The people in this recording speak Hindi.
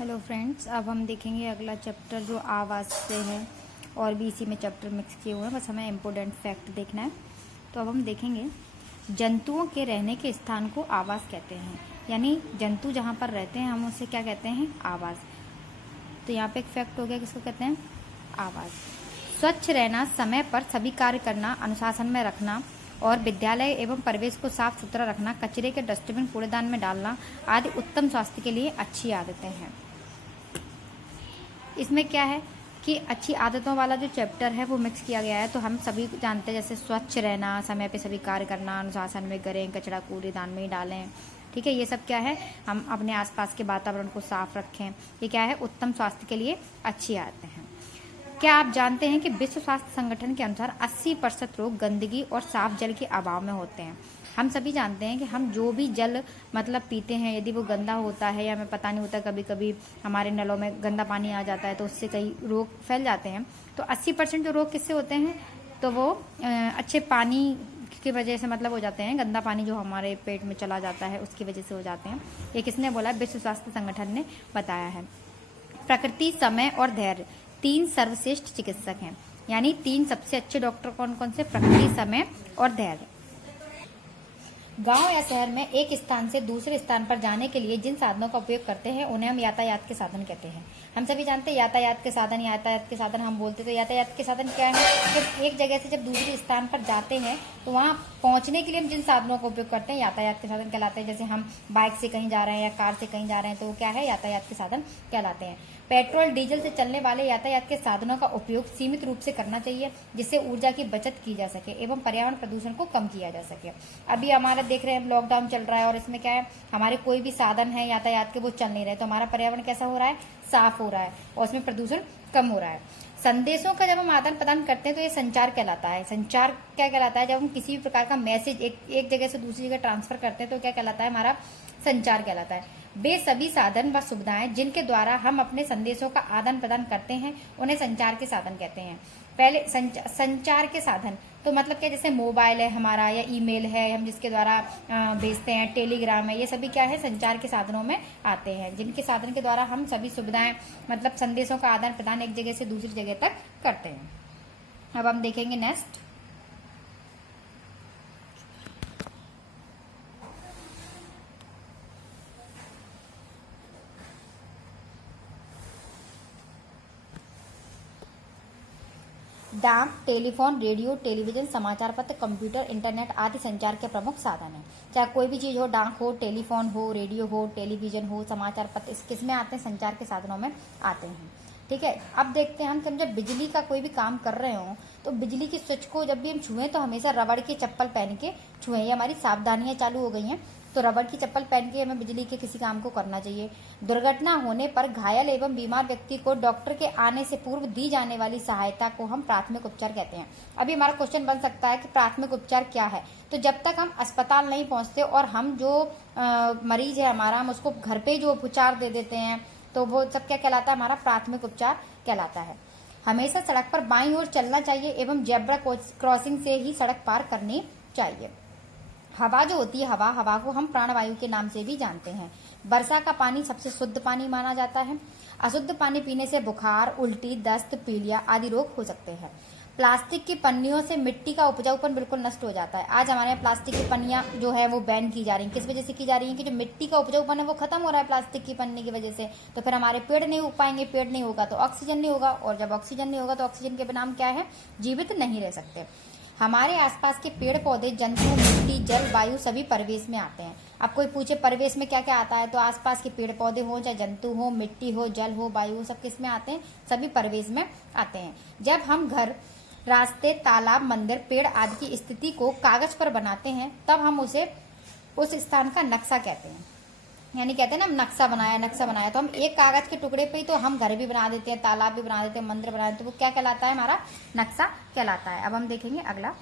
हेलो फ्रेंड्स, अब हम देखेंगे अगला चैप्टर जो आवाज़ से है और भी इसी में चैप्टर मिक्स किए हुए हैं। बस हमें इम्पोर्टेंट फैक्ट देखना है। तो अब हम देखेंगे जंतुओं के रहने के स्थान को आवास कहते हैं। यानी जंतु जहाँ पर रहते हैं हम उसे क्या कहते हैं? आवास। तो यहाँ पे एक फैक्ट हो गया, किसको कहते हैं? आवास। स्वच्छ रहना, समय पर सभी कार्य करना, अनुशासन में रखना और विद्यालय एवं परिवेश को साफ सुथरा रखना, कचरे के डस्टबिन कूड़ेदान में डालना आदि उत्तम स्वास्थ्य के लिए अच्छी आदतें हैं। इसमें क्या है कि अच्छी आदतों वाला जो चैप्टर है वो मिक्स किया गया है। तो हम सभी जानते हैं, जैसे स्वच्छ रहना, समय पे सभी कार्य करना, अनुशासन में करें, कचरा कूड़ेदान में ही डालें। ठीक है, ये सब क्या है? हम अपने आसपास के वातावरण को साफ रखें। ये क्या है? उत्तम स्वास्थ्य के लिए अच्छी आदतें हैं। क्या आप जानते हैं कि विश्व स्वास्थ्य संगठन के अनुसार 80% रोग गंदगी और साफ जल के अभाव में होते हैं। हम सभी जानते हैं कि हम जो भी जल मतलब पीते हैं, यदि वो गंदा होता है या हमें पता नहीं होता, कभी कभी हमारे नलों में गंदा पानी आ जाता है तो उससे कई रोग फैल जाते हैं। तो 80% जो रोग किससे होते हैं? तो वो अच्छे पानी की वजह से मतलब हो जाते हैं। गंदा पानी जो हमारे पेट में चला जाता है उसकी वजह से हो जाते हैं। ये किसने बोला? विश्व स्वास्थ्य संगठन ने बताया है। प्रकृति, समय और धैर्य 3 सर्वश्रेष्ठ चिकित्सक हैं। यानी 3 सबसे अच्छे डॉक्टर कौन कौन से? प्रकृति, समय और धैर्य। गांव या शहर में एक स्थान से दूसरे स्थान पर जाने के लिए जिन साधनों का उपयोग करते हैं उन्हें हम यातायात के साधन कहते हैं। हम सभी जानते हैं यातायात के साधन हम बोलते तो यातायात के साधन क्या है? जब एक जगह से जब दूसरे स्थान पर जाते हैं तो वहां पहुंचने के लिए हम जिन साधनों का उपयोग करते हैं यातायात के साधन कहलाते हैं। जैसे हम बाइक से कहीं जा रहे हैं या कार से कहीं जा रहे हैं तो वो क्या है? यातायात के साधन कहलाते हैं। पेट्रोल डीजल से चलने वाले यातायात के साधनों का उपयोग सीमित रूप से करना चाहिए, जिससे ऊर्जा की बचत की जा सके एवं पर्यावरण प्रदूषण को कम किया जा सके। अभी हमारा देख रहे हैं लॉकडाउन चल रहा है और इसमें क्या है, हमारे कोई भी साधन है यातायात के वो चल नहीं रहे, तो हमारा पर्यावरण कैसा हो रहा है? साफ हो रहा है और उसमें प्रदूषण कम हो रहा है। संदेशों का जब हम आदान प्रदान करते हैं तो ये संचार कहलाता है। संचार क्या कहलाता है? जब हम किसी भी प्रकार का मैसेज एक जगह से दूसरी जगह ट्रांसफर करते हैं तो क्या कहलाता है? हमारा संचार कहलाता है। वे सभी साधन व सुविधाएं जिनके द्वारा हम अपने संदेशों का आदान प्रदान करते हैं उन्हें संचार के साधन कहते हैं। पहले संचार के साधन तो मतलब क्या? जैसे मोबाइल है हमारा या ईमेल है, हम जिसके द्वारा भेजते हैं, टेलीग्राम है, ये सभी क्या है? संचार के साधनों में आते हैं, जिनके साधन के द्वारा हम सभी सुविधाएं मतलब संदेशों का आदान प्रदान एक जगह से दूसरी जगह तक करते हैं। अब हम देखेंगे नेक्स्ट। डाक, टेलीफोन, रेडियो, टेलीविजन, समाचार पत्र, कंप्यूटर, इंटरनेट आदि संचार के प्रमुख साधन हैं। चाहे कोई भी चीज हो, डाक हो, टेलीफोन हो, रेडियो हो, टेलीविजन हो, समाचार पत्र, किसमें आते हैं? संचार के साधनों में आते हैं। ठीक है, अब देखते हैं हम कि जब बिजली का कोई भी काम कर रहे हो तो बिजली की स्विच को जब भी हम छुएं तो हमेशा रबड़ की चप्पल पहन के छुएं। ये हमारी सावधानियां चालू हो गई हैं, तो रबड़ की चप्पल पहन के हमें बिजली के किसी काम को करना चाहिए। दुर्घटना होने पर घायल एवं बीमार व्यक्ति को डॉक्टर के आने से पूर्व दी जाने वाली सहायता को हम प्राथमिक उपचार कहते हैं। अभी हमारा क्वेश्चन बन सकता है कि प्राथमिक उपचार क्या है? तो जब तक हम अस्पताल नहीं पहुंचते और हम जो मरीज है हमारा, हम उसको घर पे जो उपचार दे देते हैं तो वो सब क्या कहलाता है? हमारा प्राथमिक उपचार कहलाता है। हमेशा सड़क पर बाईं ओर चलना चाहिए एवं जेब्रा क्रॉसिंग से ही सड़क पार करनी चाहिए। हवा जो होती है, हवा को हम प्राणवायु के नाम से भी जानते हैं। वर्षा का पानी सबसे शुद्ध पानी माना जाता है। अशुद्ध पानी पीने से बुखार, उल्टी, दस्त, पीलिया आदि रोग हो सकते हैं। प्लास्टिक की पन्नियों से मिट्टी का उपजाऊपन बिल्कुल नष्ट हो जाता है। आज हमारे यहाँ प्लास्टिक की पन्नियां जो है वो बैन की जा रही हैं। किस वजह से की जा रही है? कि जो मिट्टी का उपजाऊपन है वो खत्म हो रहा है प्लास्टिक की पन्नी की वजह से। तो फिर हमारे पेड़ नहीं उग पाएंगे, पेड़ नहीं होगा तो ऑक्सीजन नहीं होगा, और जब ऑक्सीजन नहीं होगा तो ऑक्सीजन के बिना हम क्या है? जीवित नहीं रह सकते। हमारे आसपास के पेड़ पौधे, जंतु, मिट्टी, जल, वायु सभी परिवेश में आते हैं। अब कोई पूछे परिवेश में क्या क्या आता है, तो आसपास के पेड़ पौधे हो, चाहे जंतु हो, मिट्टी हो, जल हो, वायु, सब किस में आते हैं? सभी परिवेश में आते हैं। जब हम घर, रास्ते, तालाब, मंदिर, पेड़ आदि की स्थिति को कागज पर बनाते हैं तब हम उसे उस स्थान का नक्शा कहते हैं। यानी कहते हैं ना, हम नक्शा बनाया तो हम एक कागज के टुकड़े पे ही तो हम घर भी बना देते हैं, तालाब भी बना देते हैं, मंदिर बना देते हैं, तो वो क्या कहलाता है? हमारा नक्शा कहलाता है। अब हम देखेंगे अगला।